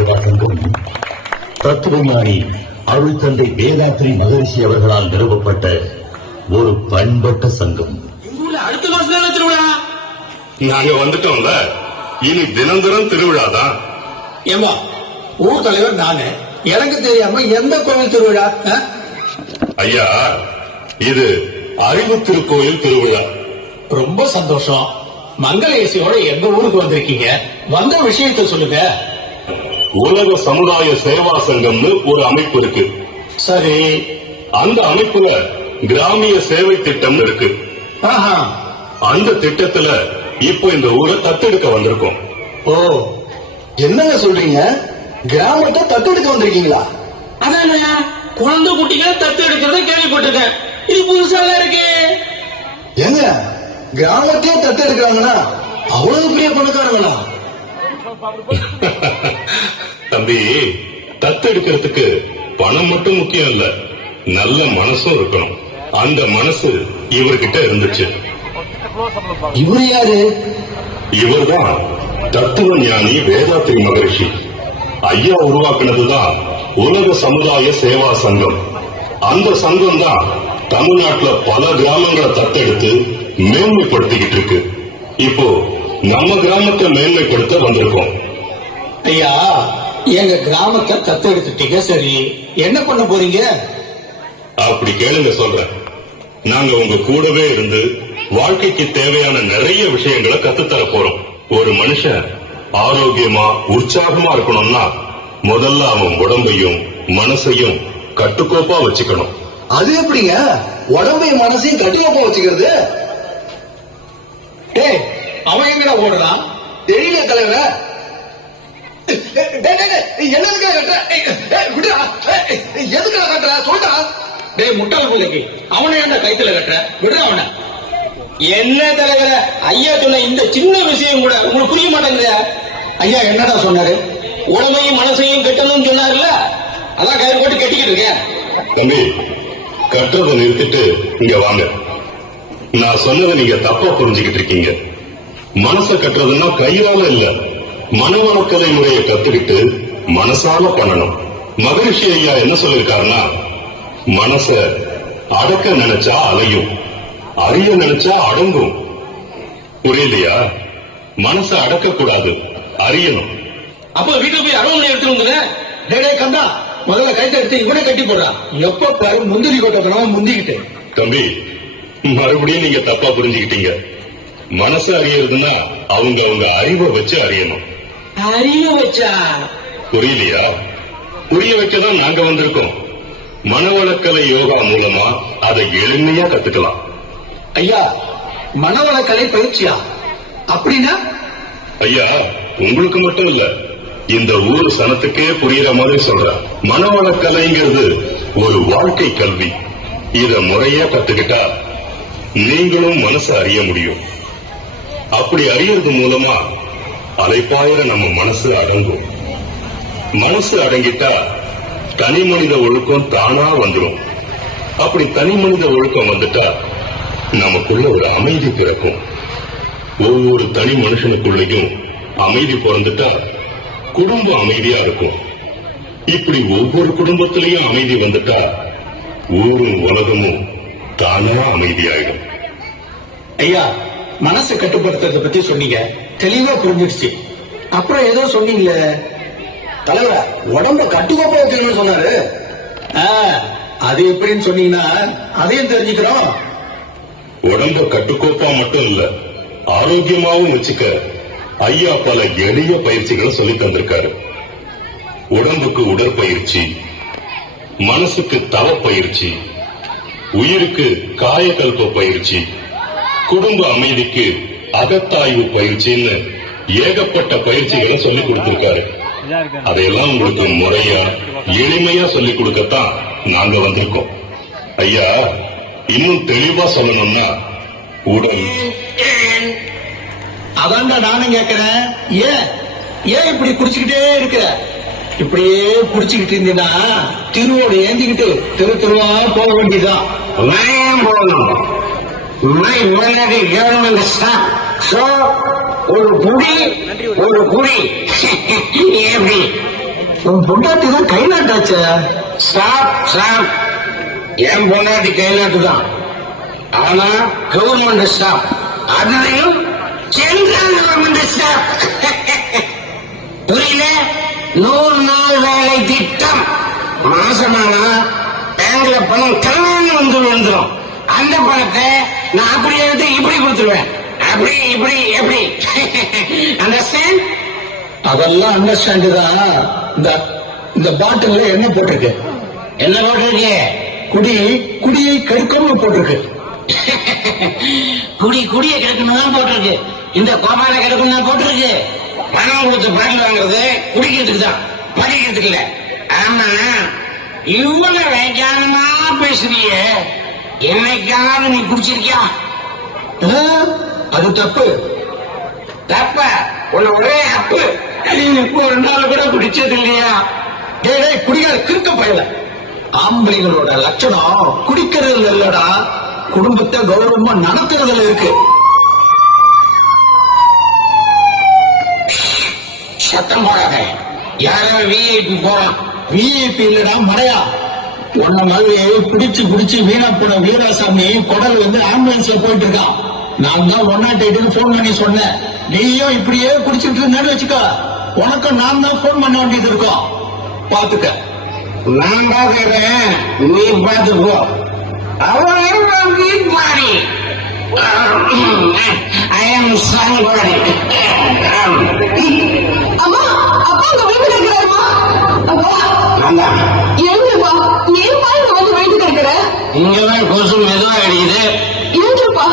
சேவா சங்கம் தத்துவஞானி அருள் தந்தை வேதாத்ரி மகரிஷி அவர்களால் நிறுவப்பட்ட ஒரு பண்பட்ட சங்கம். அடுத்த மாசம் தானே திருவிழா? நாங்க வந்துட்டோம்ல, இனி தினம் திருவிழா தான். ஏமா ஊர் தலைவர் நானு, எனக்கு தெரியாம எந்த கோவில் திருவிழா? ஐயா, இது அறிவு திருக்கோயில் திருவிழா. ரொம்ப சந்தோஷம். மங்கள இசையோட எங்க ஊருக்கு வந்திருக்கீங்க, வந்த விஷயத்தை சொல்லுங்க. உலக சமுதாய சேவா சங்கம்னு ஒரு அமைப்பு இருக்கு. சரி, அந்த அமைப்புல கிராமிய சேவை திட்டம் இருக்கு. அந்த திட்டத்துல இப்போ இந்த ஊரை தத்தெடுக்க வந்திருக்கோம். ஓ, என்னங்க சொல்றீங்க? கிராமத்தை தத்தெடுக்க வந்திருக்கீங்களா? அதான் குழந்தை குட்டிகளை தத்தெடுக்கிறத கேள்விப்பட்டிருக்கேன். இது புதுசா இருக்கு. எங்க கிராமத்தையே தத்தெடுக்கிறாங்கன்னா அவ்வளவு பெரிய பணக்காரங்களா? தம்பி, தத்தெடுக்கிறதுக்கு பணம் மட்டும் முக்கியம் இல்ல, நல்ல மனசும் இருக்கணும். அந்த மனசு இவர்கிட்ட இருந்துச்சு. இவரு யாரு? இவர்தான் தத்துவ ஞானி வேதாத்ரி மகரிஷி. ஐயா உருவாக்குனதுதான் உலக சமுதாய சேவா சங்கம். அந்த சங்கம் தான் தமிழ்நாட்டுல பல கிராமங்களை தத்தெடுத்து மேன்மைப்படுத்திக்கிட்டு இருக்கு. இப்போ நம்ம கிராமத்தை மேன்மைப்படுத்த வந்திருக்கோம். ஐயா, எங்க கிராமத்தை தத்தெடுத்துட்டீங்க, சரி என்ன பண்ண போறீங்க? அப்படி கேளுங்க, சொல்றேன். நாங்க உங்க கூடவே இருந்து வாழ்க்கைக்கு தேவையான நிறைய விஷயங்களை கத்துத்தர போறோம். ஒரு மனுஷன் ஆரோக்கியமா உற்சாகமா இருக்கணும்னா முதல்ல அவன் உடம்பையும் மனசையும் கட்டுக்கோப்பா வச்சுக்கணும். அது எப்படிங்க உடம்பையும் மனசையும் கட்டுக்கோப்பா வச்சுக்கிறது? அவன் எங்கடா ஓடுறான்? தெரியல தலைவர். என்னதுக்காக எதுக்காக கட்டுற சொல்றா? டேய் முட்டாள் பிள்ளைக்கு அவனை என்ன கைத்துல கட்டுற? விடுற அவனை. என்ன தலைவர, ஐயா சொன்ன இந்த சின்ன விஷயம் கூட உங்களுக்கு புரிய மாட்டேங்குது. ஐயா என்னடா சொன்னாரு? உடம்பையும் மனசையும் கட்டணும்னு சொன்னாருல்ல, அதான் கயிறு போட்டு கட்டிக்கிட்டு இருக்கேன். தம்பி, கட்டுறதை நிறுத்திட்டு இங்க வாங்க. நான் சொன்னதை நீங்க தப்பா புரிஞ்சுக்கிட்டு இருக்கீங்க. மனசை கட்டுறதுன்னா கையால இல்ல, மனவளக்கலை முறையை கத்துக்கிட்டு மனசால பண்ணணும். மகரிஷி ஐயா என்ன சொல்லிருக்காருன்னா, மனச அடக்க நினைச்சா அலையும், அறிய நினைச்சா அடங்கும். புரியலையா? மனச அடக்க கூடாது, அறியணும். அப்ப வீட்டுல போய் அடவு எடுத்துருங்க. டேடே கந்தா, முதல்ல கைத்த எடுத்து இவனை கட்டி போடுறான். எப்ப பாரு முந்திரி கொட்டணும் முந்திக்கிட்டு. தம்பி, மறுபடியும் நீங்க தப்பா புரிஞ்சுக்கிட்டீங்க. மனசு அறியறதுன்னா அவங்க அறிவை வச்சு அறியணும். அறிவை வச்சா? புரியலையா? புரிய வைக்கதான் நாங்க வந்திருக்கோம். மனவளக்கலை யோகா மூலமா அதை எளிமையா கத்துக்கலாம். ஐயா, மனவளக்கலை பயிற்சியா? அப்படின்னா? ஐயா, உங்களுக்கு மட்டும் இல்ல, இந்த ஊர் சனத்துக்கே புரியுற மாதிரி சொல்றேன். மனவளக்கலைங்கிறது ஒரு வாழ்க்கை கல்வி. இத முறையா கத்துக்கிட்டா நீங்களும் மனசை அறிய முடியும். அப்படி அறியறது மூலமா அலைப்பாயிர நம்ம மனசு அடங்கும். மனசு அடங்கிட்டா தனி மனித ஒழுக்கம் தானா வந்துடும். அப்படி தனி மனித ஒழுக்கம் வந்துட்டா நமக்குள்ள ஒரு அமைதி பிறக்கும். ஒவ்வொரு தனி மனுஷனுக்குள்ளேயும் அமைதி பிறந்துட்டா குடும்பம் அமைதியா இருக்கும். இப்படி ஒவ்வொரு குடும்பத்திலையும் அமைதி வந்துட்டா ஊரும் உலகமும் தானா அமைதியாயிடும். ஐயா, மனசை கட்டுப்படுத்துறத பத்தி சொன்னீங்க, தெளிவா புரிஞ்சிடுச்சு. அப்புறம் ஏதோ சொன்னீங்களே தலைவர, உடம்ப கட்டுக்கோப்பா வைக்கணும்னு சொன்னாரு. அது எப்படின்னு சொன்னீங்கன்னா அதையும் தெரிஞ்சுக்கிறோம். உடம்ப கட்டுக்கோப்பா மட்டும் இல்ல, ஆரோக்கியமாவும் வச்சுக்க ஐயா பல எளிய பயிற்சிகளை சொல்லி தந்திருக்காரு. உடம்புக்கு உடற்பயிற்சி, மனசுக்கு தவ பயிற்சி, உயிருக்கு காயக்கல்ப பயிற்சி, குடும்ப அமைதிக்கு அகத்தாய்வு பயிற்சின்னு ஏகப்பட்ட பயிற்சிகளை சொல்லி கொடுத்திருக்காரு. அதையெல்லாம் உங்களுக்கு முறையா எளிமையா சொல்லிக் கொடுக்கத்தான் நாங்க வந்திருக்கோம். ஐயா, இன்னும் தெளிவா சொல்லணும்னா உடல். அதான்டா நானும் கேட்கிறேன். ஏன் இப்படி குடிச்சுக்கிட்டே இருக்கிற? இப்படியே குடிச்சுக்கிட்டு இருந்தீங்கன்னா திருவோடு ஏந்திக்கிட்டு தெருவா போக வேண்டியதுதான். போகணும். ஒரு குடி எப்படி உன் பொண்டாட்டி தான் கை நாட்டாச்ச. ஸ்டாப். என் பொண்டாட்டி கை நாட்டு தான். ஆனா கவர்மெண்ட் ஸ்டாப், அதுலயும் சென்ட்ரல் கவர்மெண்ட் ஸ்டாப். புரியல? 100 நாள் வேலை திட்டம். மாசமானா பேங்க்ல பணம் கல்யாணம் வந்து விழுந்துரும். அந்த பணத்தை நான் அப்படி எடுத்து இப்படி கொடுத்துருவேன். அப்படி இப்படி எப்படி? அண்டர்ஸ்டாண்ட்? அதெல்லாம் அண்டர்ஸ்டாண்டு தான். இந்த பாட்டில என்ன போட்டிருக்கு? என்ன போட்டிருக்கு? குடியை கெடுக்கணும்னு போட்டிருக்கு. குடியை கெடுக்கணும் தான் போட்டிருக்கு. இந்த கோபால கெடுக்கணும் தான் போட்டிருக்கு. பணம் கொடுத்து பாட்டில் வாங்குறது குடிக்கிறதுக்கு தான், படிக்கிறதுக்கு இல்ல. ஆமா, இவ்வளவு வேகானமா பேசுறிய, என்னைக்காவது நீ குடிச்சிருக்கியா? அது தப்பு. தப்ப உன்ன ஒரே அப்பு. ஒரு நாள் கூட குடிச்சது இல்லையா? டேய் குடிகார கிறுக்க பயல. ஆம்பளைங்களோட லட்சணம் குடிக்கிறது இல்லடா, குடும்பத்தை கௌரவமா நடத்துறதுல இருக்கு. சத்தம் போடாத. யாரோ விஐபி போறான். விஐபி இல்லடா மடையா. உன்ன மாதிரி குடிச்சு வீணா போன வீராசாமி குடல் வந்து ஆம்புலன்ஸ்ல போயிட்டு இருக்கான். நான் தான் 108க்கு போன் பண்ணி சொன்னேன். நீயும் இப்படியே குடிச்சிட்டு இருந்தான்னு வச்சுக்கோ, உனக்கும் நான் தான் போன் பண்ண வேண்டியது இருக்கும். பாத்துக்க. நான் பாத்துக்கிறேன், நீ பாத்துக்கோ. அவன் week body, I am strong பாடி. அம்மா, அப்பா அங்க விழுந்து கிடக்கிறாருமா. அப்பா எழுந்துருப்பா. ஏன் பாருங்க வந்து விழுந்து கிடக்குற? இங்கதான் கொசு மெதுவா அடிக்குது. எழுந்துருப்பா,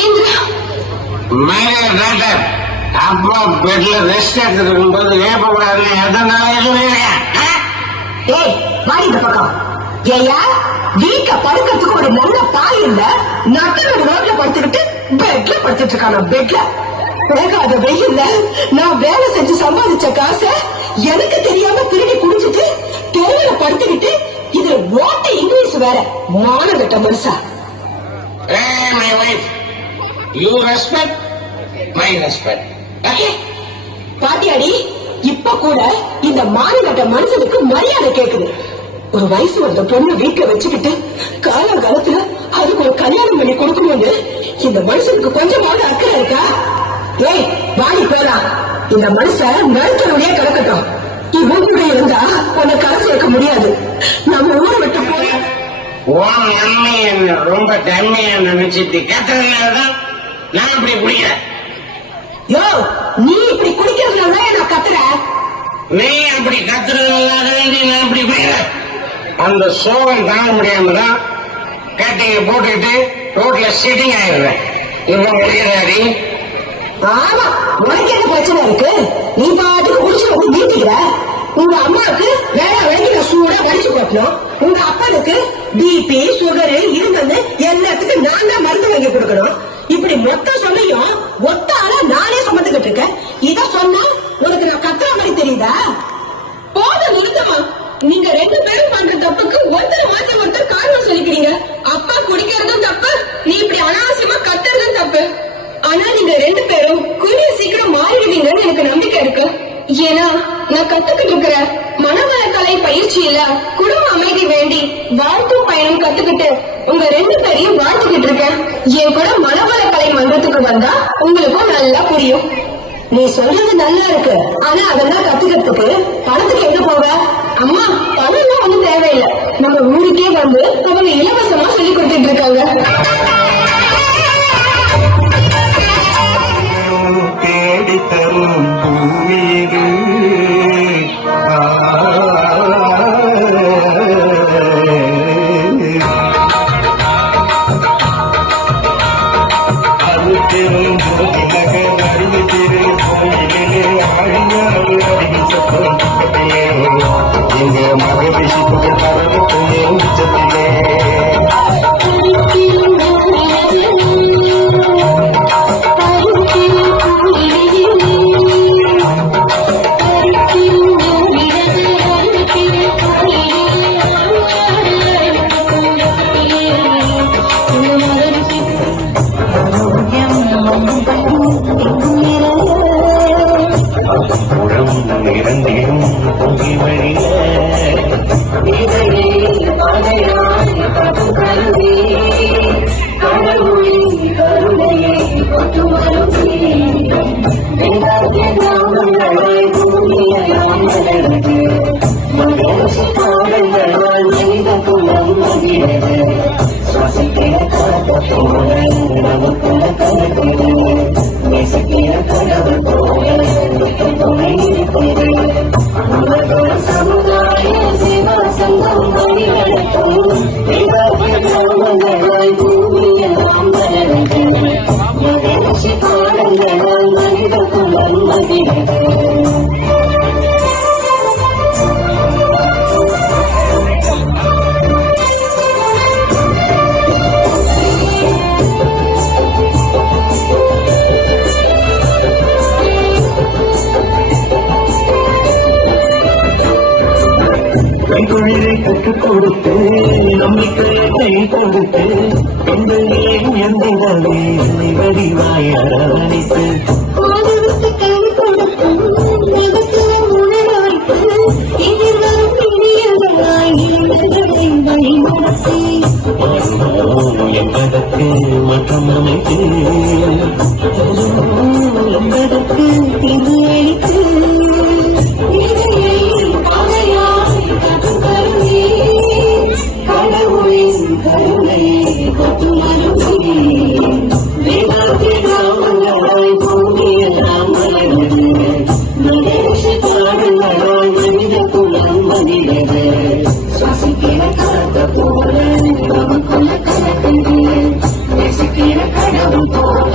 எழுந்துரு. மேலே டாக்டர், அப்பா பெட்ல ரெஸ்ட் எடுத்துட்டு இருக்கும்போது ஏற்பக்கூடாதுன்னு எதனால சொல்லிருக்கேன். ஏய், வாடி இந்த பக்கம். ஏயா, வீக்க படுக்கிறதுக்கு ஒரு நல்ல பாய் இல்ல, நட்டனோட ரோட்ல படுத்துக்கிட்டு பெட்ல படுத்துட்டு இருக்கான. பெட்ல வேகாத வெயில்ல நான் வேலை செஞ்சு சம்பாதிச்ச காசை எனக்கு தெரியாம திருடி குடிச்சிட்டு தெருவில படுத்துக்கிட்டு இதுல ஓட்ட இங்கிலீஷ் வேற. மானகட்ட மனுஷா. Hey, my wife, you respect my respect. Okay? பாட்டியாடி, இப்ப கூட இந்த மானகட்ட மனுஷனுக்கு மரியாதை கேக்குது. ஒரு வயசு வந்த பொண்ணு வீட்டுல வச்சுக்கிட்டு காலகாலத்துல அதுக்கு ஒரு கல்யாணம் பண்ணி கொடுக்கணும்னு இந்த மனுஷனுக்கு கொஞ்சமாவது அக்கறை இருக்கா? ஏய், வாடி போலாம். இந்த மனுஷன் நடுத்தருடைய கிடக்கட்டும். இவன் கூட இருந்தா உன்னை காசு வைக்க முடியாது. நம்ம ஊரை விட்டு போய் உன் அம்மை என்ன ரொம்ப தன்மையா நினைச்சிட்டு கத்துறதுனாலதான் நான் இப்படி குடிக்கிறேன். யோ, நீ இப்படி குடிக்கிறதுனால நான் கத்துறேன். நீ அப்படி கத்துறதுனால நான் இப்படி குடிக்கிறேன். அந்த சோகம் தாங்க முடியாம தான் கட்டிங்க போட்டுக்கிட்டு ரோட்ல சிட்டிங் ஆயிடுறேன். இப்ப குடிக்கிறாடி. ஆமா, உனக்கு என்ன பிரச்சனை இருக்கு? நீ பாட்டுக்கு குடிச்சு வந்து வீட்டுக்கிற. உங்க அம்மாவுக்கு வேற வரைக்கும் சூடா வடிச்சு போட்டணும். உங்க அப்பனுக்கு பிபி சுகர் இருந்தது எல்லாத்துக்கும் நான் தான் மருந்து வாங்கி கொடுக்கணும். இப்படி மொத்த சொல்லியும் ஒத்த ஆளா நானே சுமந்துகிட்டு இருக்கேன். இத சொன்னா உனக்கு நான் கத்துற மாதிரி தெரியுதா? போதும், நிறுத்தமா. நீங்க 2 பேரும் பண்ற தப்புக்கு ஒருத்தர் மாத்தி ஒருத்தர் காரணம் சொல்லிக்கிறீங்க. அப்பா குடிக்கிறதும் தப்பு, நீ இப்படி அனாவசியமா கத்துறதும் தப்பு. ஆனா நீங்க 2 பேரும் கூடிய சீக்கிரம் மாறிடுவீங்கன்னு எனக்கு நம்பிக்கை இருக்கு. ஏன்னா நான் கத்துக்கிட்டு இருக்கிற மனவள கலை பயிற்சியில குடும்ப அமைதி வேண்டி வாழ்த்தும் பயணம் கத்துக்கிட்டு உங்க 2 பேரையும் வாழ்த்துக்கிட்டு இருக்கேன். என் கூட மனவள கலை மன்றத்துக்கு வந்தா உங்களுக்கும் நல்லா புரியும். நீ சொல்றது நல்லா இருக்கு, ஆனா அதெல்லாம் கத்துக்கிறதுக்கு பணத்துக்கு எங்க போக? அம்மா, பணம் ஒண்ணும் தேவையில்லை. நம்ம ஊருக்கே வந்து அவங்க இலவசமா சொல்லி கொடுத்துட்டு இருக்காங்க. தேடித்தரும் பூமீது அது பெரும் நகர் அறிவு திரு கோயிலே ஆழியாறு அடியில் சத்தம் இங்க மகரிஷி புகழ் பரவத்திலே உச்சத்திலே சுவாசிக்கிற காத்த போல நமக்குள்ள கலக்குது நேசிக்கிற கடவுள் போல துணை இருக்குது உலகோட சமுதாய சிவா சங்கம் வழி நடக்கும் கிராமங்களாய் பூமியெல்லாம் வளர்ந்து மகிழ்ச்சி பாடங்களால் மனித குலம் மகிழ்கிறது கைகொழிலை கற்றுக் கொடுத்து நம்பிக்கையை கை கொடுத்து பெண்களே உயர்ந்ததாலே என்னை வடிவாய் அரவணைத்து ஆதரவுக்கு கை கொடுக்கும் மகத்துவம் உணராய்த்து எதிர்வரும் இனியவராய் இளைஞர்களை வழிநடத்தி என்பதற்கு மற்றும் அமைத்து என்பதற்கு இது அளித்து கடவுளின் கருணை வேதாந்தி கிராமங்களாய் பூமியெல்லாம் வளர்ந்தது மகிழ்ச்சி பாடங்களாய் மனித குலம் மகிழ்கிறது சுவாசிக்கிற காத்த போல நமக்குள்ள கலக்குது நேசிக்கிற கடவுள் போல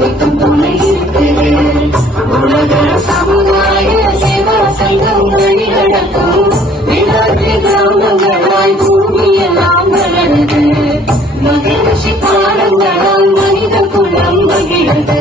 நித்தம் துணை இருக்குது உலக சமுதாய சேவா சங்கம் வழி நடக்கும் விளையாட்டு கிராமங்களாய் பூமியெல்லாம் வளருது மகிழ்ச்சி பாடங்களால் மனித குலம் மகிழ்கிறது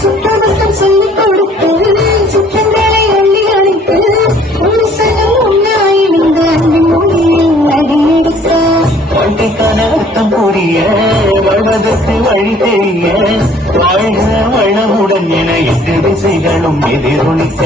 சுற்றமட்டம் சொல்லிக் கொடுத்து சுற்றங்களை அள்ளி அழைத்து ஒரு சனம் உண்ணாயிருந்த அன்பின் மொழியில் அடியெடுத்த வாழ்க்கைக்கான அர்த்தம் புரிய வாழ்வதற்கு வழி தெரிய வாழ்க வளமுடன் என எட்டு திசைகளும் எதிரொலிக்க